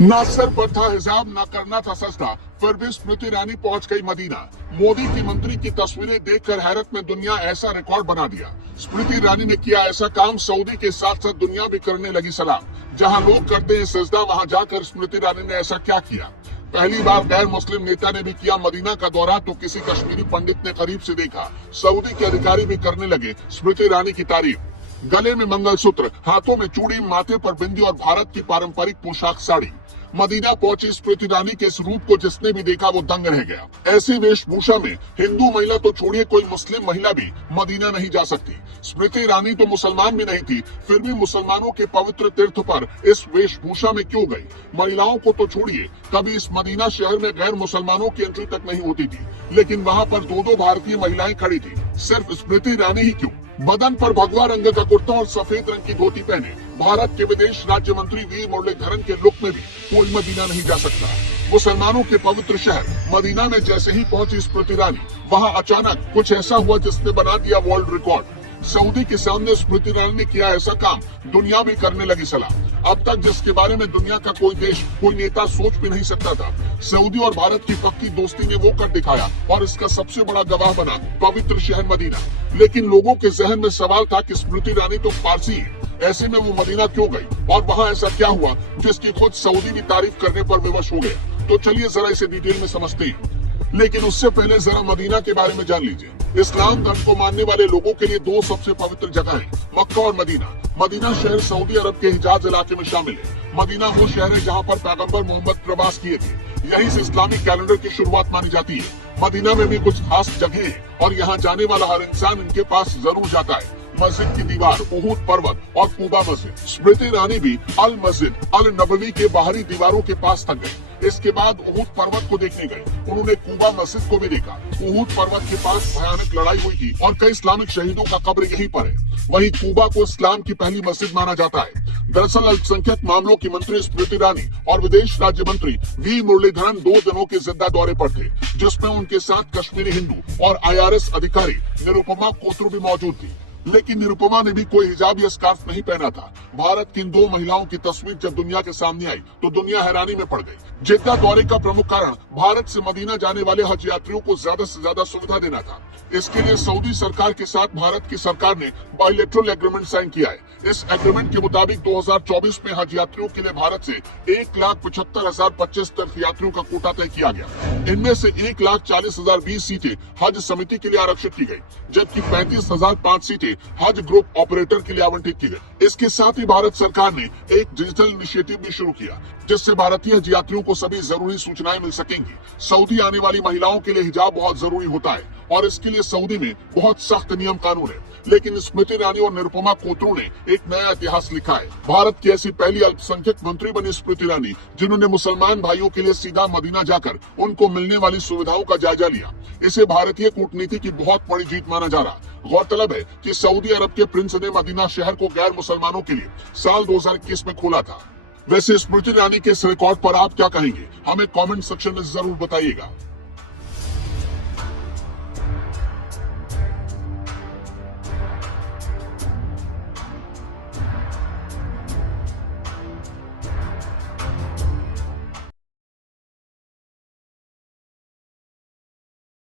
ना सर पर था हिजाब, ना करना था सजदा, फिर भी स्मृति ईरानी पहुंच गई मदीना। मोदी की मंत्री की तस्वीरें देखकर हैरत में दुनिया ऐसा रिकॉर्ड बना दिया। स्मृति ईरानी ने किया ऐसा काम, सऊदी के साथ साथ दुनिया भी करने लगी सलाम। जहां लोग करते हैं सजदा, वहां जाकर स्मृति ईरानी ने ऐसा क्या किया। पहली बार गैर मुस्लिम नेता ने भी किया मदीना का दौरा, तो किसी कश्मीरी पंडित ने करीब से देखा। सऊदी के अधिकारी भी करने लगे स्मृति ईरानी की तारीफ। गले में मंगलसूत्र, हाथों में चूड़ी, माथे पर बिंदी और भारत की पारंपरिक पोशाक साड़ी। मदीना पहुंची स्मृति ईरानी के इस रूप को जिसने भी देखा वो दंग रह गया। ऐसी वेशभूषा में हिंदू महिला तो छोड़िए, कोई मुस्लिम महिला भी मदीना नहीं जा सकती। स्मृति ईरानी तो मुसलमान भी नहीं थी, फिर भी मुसलमानों के पवित्र तीर्थ पर इस वेशभूषा में क्यों गई। महिलाओं को तो छोड़िए, कभी इस मदीना शहर में गैर मुसलमानों की एंट्री तक नहीं होती थी, लेकिन वहाँ पर दो भारतीय महिलाएं खड़ी थी। सिर्फ स्मृति ईरानी ही क्यों, बदन पर भगवा रंग का कुर्ता और सफेद रंग की धोती पहने भारत के विदेश राज्य मंत्री वी मुरलीधरन के लुक में भी कोई मदीना नहीं जा सकता। मुसलमानों के पवित्र शहर मदीना में जैसे ही पहुंची स्मृति ईरानी, वहां अचानक कुछ ऐसा हुआ जिसने बना दिया वर्ल्ड रिकॉर्ड। सऊदी के सामने स्मृति ईरानी ने किया ऐसा काम, दुनिया भी करने लगी सलाम। अब तक जिसके बारे में दुनिया का कोई देश, कोई नेता सोच भी नहीं सकता था, सऊदी और भारत की पक्की दोस्ती ने वो कर दिखाया, और इसका सबसे बड़ा गवाह बना पवित्र शहर मदीना। लेकिन लोगों के जहन में सवाल था कि स्मृति ईरानी तो पारसी है, ऐसे में वो मदीना क्यों गई और वहाँ ऐसा क्या हुआ जिसकी खुद सऊदी भी तारीफ करने पर विवश हो गया। तो चलिए जरा इसे डिटेल में समझते हैं, लेकिन उससे पहले जरा मदीना के बारे में जान लीजिए। इस्लाम धर्म को मानने वाले लोगों के लिए दो सबसे पवित्र जगह है, मक्का और मदीना। मदीना शहर सऊदी अरब के हिजाज इलाके में शामिल है। मदीना वो शहर है जहाँ पर पैगंबर मोहम्मद प्रवास किए थे। यहीं से इस्लामिक कैलेंडर की शुरुआत मानी जाती है। मदीना में भी कुछ खास जगह है और यहाँ जाने वाला हर इंसान इनके पास जरूर जाता है। मस्जिद की दीवार, उहद पर्वत और कूबा मस्जिद। स्मृति ईरानी भी अल मस्जिद अल नबवी के बाहरी दीवारों के पास तक गए। इसके बाद उहद पर्वत को देखने गए। उन्होंने कूबा मस्जिद को भी देखा। उहद पर्वत के पास भयानक लड़ाई हुई थी और कई इस्लामिक शहीदों का कब्र यहीं पर है। वहीं कूबा को इस्लाम की पहली मस्जिद माना जाता है। दरअसल अल्पसंख्यक मामलों की मंत्री स्मृति ईरानी और विदेश राज्य मंत्री वी मुरलीधरन 2 दिनों के जिद्दा दौरे पर थे, जिसमें उनके साथ कश्मीरी हिंदू और IRS अधिकारी निरुपमा कोतरू भी मौजूद थी। लेकिन निरुपमा ने भी कोई हिजाब या स्कार्फ नहीं पहना था। भारत की इन 2 महिलाओं की तस्वीर जब दुनिया के सामने आई तो दुनिया हैरानी में पड़ गई। जिद्दा दौरे का प्रमुख कारण भारत से मदीना जाने वाले हज यात्रियों को ज्यादा से ज्यादा सुविधा देना था। इसके लिए सऊदी सरकार के साथ भारत की सरकार ने बायलैटरल एग्रीमेंट साइन किया है। इस एग्रीमेंट के मुताबिक 2024 में हज यात्रियों के लिए भारत से 1,75,025 तीर्थ यात्रियों का कोटा तय किया गया। इनमें से 1,40,020 सीटें हज समिति के लिए आरक्षित की गई, जबकि 35,005 सीटें हज ग्रुप ऑपरेटर के लिए आवंटित की गई। इसके साथ ही भारत सरकार ने एक डिजिटल इनिशिएटिव भी शुरू किया, जिससे भारतीय हज यात्रियों को सभी जरूरी सूचनाएं मिल सकेंगी। सऊदी आने वाली महिलाओं के लिए हिजाब बहुत जरूरी होता है और इसके लिए सऊदी में बहुत सख्त नियम कानून है। लेकिन स्मृति ईरानी और निरुपमा कोतरू ने एक नया इतिहास लिखा है। भारत की ऐसी पहली अल्पसंख्यक मंत्री बनी स्मृति ईरानी, जिन्होंने मुसलमान भाइयों के लिए सीधा मदीना जाकर उनको मिलने वाली सुविधाओं का जायजा लिया। इसे भारतीय कूटनीति की बहुत बड़ी जीत माना जा रहा। गौरतलब है कि सऊदी अरब के प्रिंस ने मदीना शहर को गैर मुसलमानों के लिए साल 2021 में खोला था। वैसे स्मृति ईरानी के इस रिकॉर्ड पर आप क्या कहेंगे, हमें कमेंट सेक्शन में जरूर बताइएगा।